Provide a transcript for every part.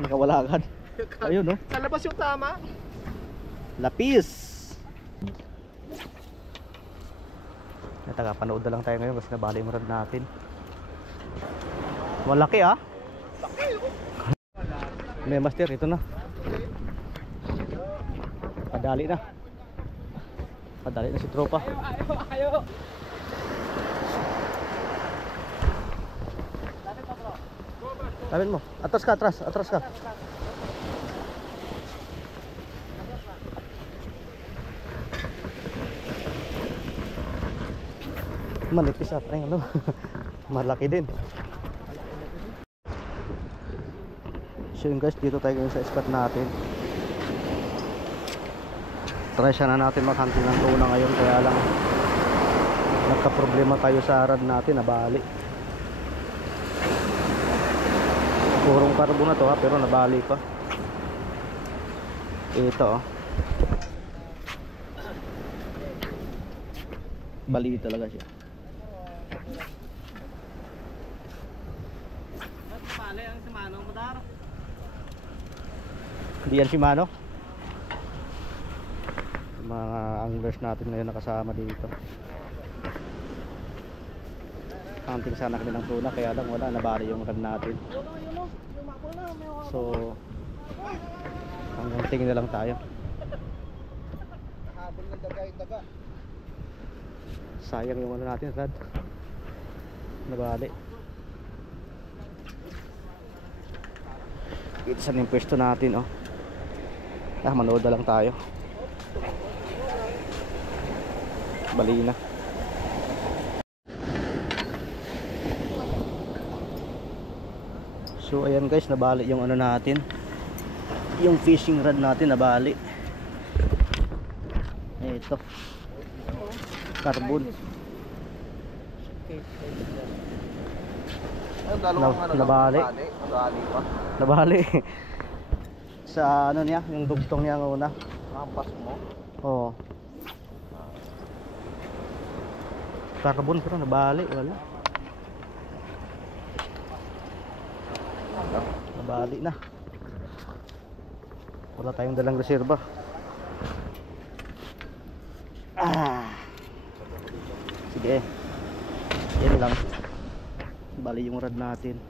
Nakawala agad. Ayun no. Sa labas yung tama. Lapis. Panood na lang tayo ngayon kasi nabali yung rod natin. Malaki ah. May master, ito na. Padali na. Padali na si tropa. Ayo. Tamin mo. Atras ka, atras. Atras ka. Manipis at ay ano. Malaki din. So yun guys, dito tayo ngayon sa spot natin. Try siya na natin maghunting ng tuna ngayon, kaya lang nagka-problema tayo sa rod natin, nabali. Purong karbo na to ha, pero nabali pa. Ito oh. Bali talaga siya. Hindi yan si Mano. Mga anglers natin ngayon nakasama dito. Hunting sana kami ng tuna, kaya lang wala, nabali yung rod natin. So hanggang tingin na lang tayo. Sayang yung ano natin, rod. Nabali. Ito saan yung pwesto natin oh. Manood na lang tayo. Bali na. So ayan guys, nabali yung ano natin. Yung fishing rod natin nabali. Ito. Carbon. Nabali. Nabali. Sa ano niya, yung dugtong niya ng una. Kampas mo? Oo. Carbon pero nabali, wala. Nabali na. Wala tayong dalang reserba. Sige. Yan lang. Bali yung rod natin.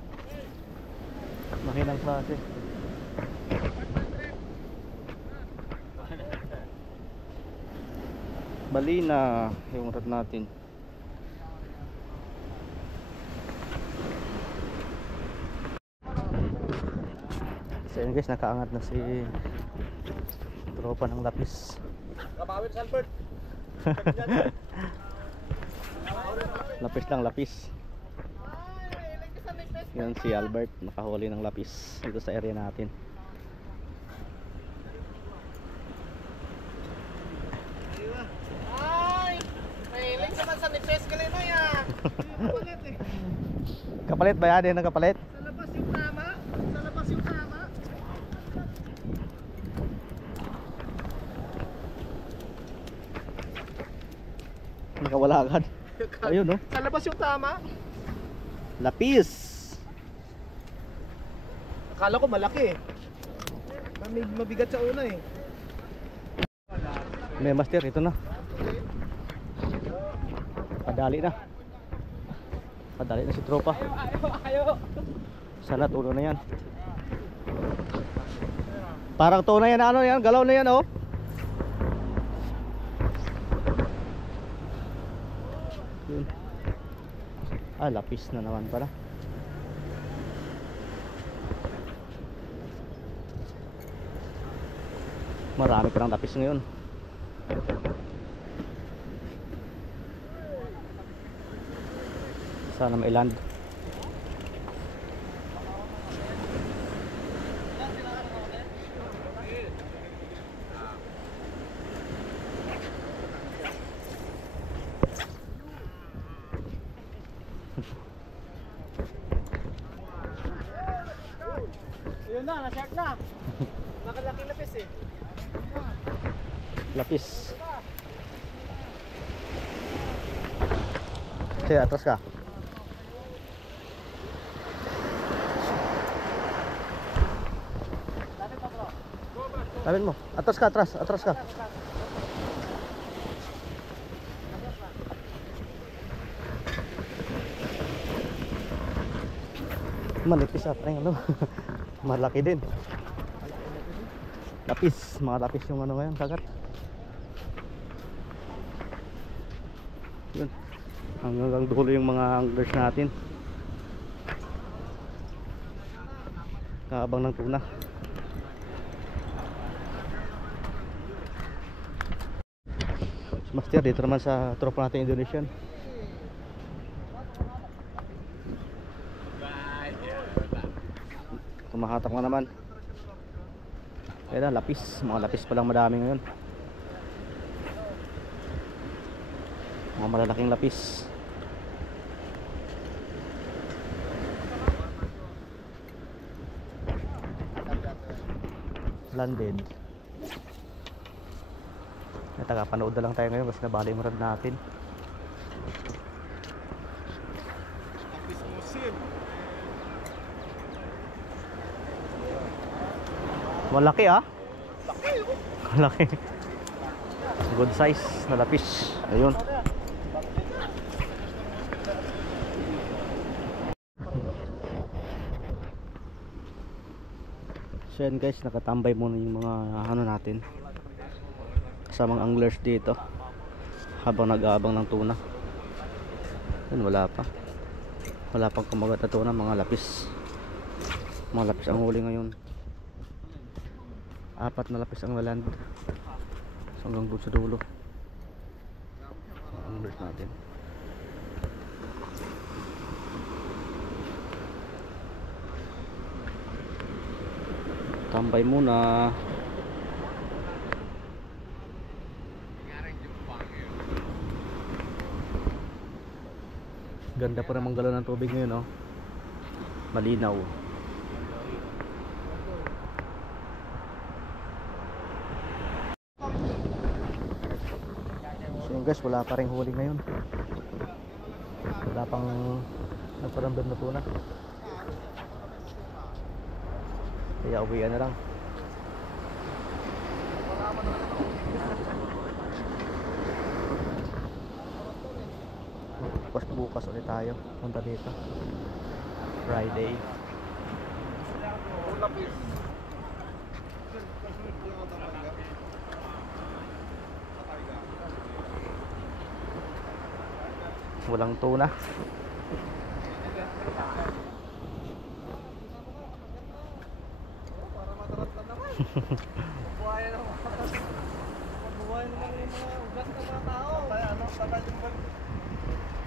Makinang klase. Bali na yung rod natin. So yun guys, nakaangat na si tropa ng lapis. Kabawit si Albert. Lapis lang, lapis. Yan si Albert, nakahuli ng lapis dito sa area natin. Ay! Mahilig naman sa nipes galing mo yan. Kapalit ba yan? Yan ang kapalit? Sa labas yung tama. Sa labas yung tama. Nakawala agad. Ayun no. Sa labas yung tama. Lapis. Akala ko malaki eh. Mabigat sa una eh. May master, ito na. Padali na. Padali na si tropa. Ayo. Sana tulo na yan. Parang to na yan, ano yan, galaw na yan oh. Yun. Ah, lapis na naman pala. Marami pa ng lapis ngayon. Sana may land. Yun na, na-shark na. Nakalaki lapis eh. Lapis. Sige, atras ka. Tamin mo. Atras ka, atras. Atras ka. Manipis at ano. Malaki din. Lapis, mga lapis yung ano ngayon, kagat. Yun. Hanggang dulo yung mga anglers natin. Kaabang ng tuna. Master, dito naman sa tropa natin Indonesian. Kumahatak na naman. Kaya na, lapis. Mga lapis pa lang madami ngayon. Mga malalaking lapis. Landed. Tagapanood na lang tayo ngayon kasi nabali yung rad natin. Tapis musim. Malaki ah. Malaki. Good size na lapis. Ayun. So yan guys, nakatambay muna yung mga ano natin, kasamang anglers dito habang nag-aabang ng tuna. Yan, wala pang kumagat na tuna. Mga lapis ang huli ngayon. 4 na lapis ang laland. So hanggang doon sa dulo anglers natin. Tambay muna. Ganda pa namang galaw ng tubig ngayon, oh. Malinaw. So yun guys, wala pa rin huli ngayon. Wala pang nagparamdam na tuna. Kaya uwian na lang. Bukas ulit tayo. Punta dito Friday. Walang tuna. Buhay naman yung mga ugat ng mga tao. Ano, tagal yung bag.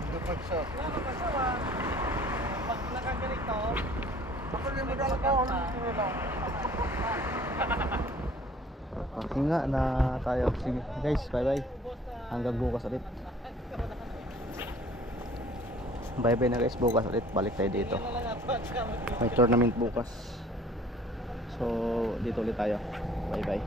Dapat siya. Pag nakaganito, bakit yung medal ko? Hinga na tayo. Sige guys, bye bye. Hanggang bukas ulit. Bye bye na guys, bukas ulit balik tayo dito. May tournament bukas. So dito ulit tayo. Bye bye.